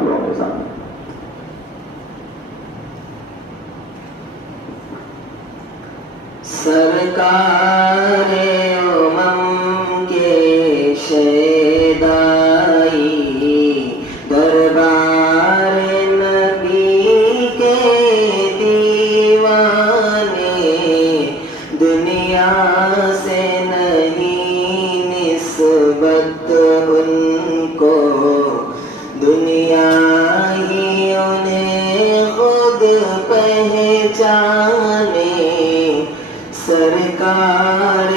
دعاؤں کے ساتھ. سرکار امم کے شیدائی دربار نبی کے دیوانے دنیا سے نہیں نسبت ان کو دنیا ہی انہیں خود پہچانے سرکار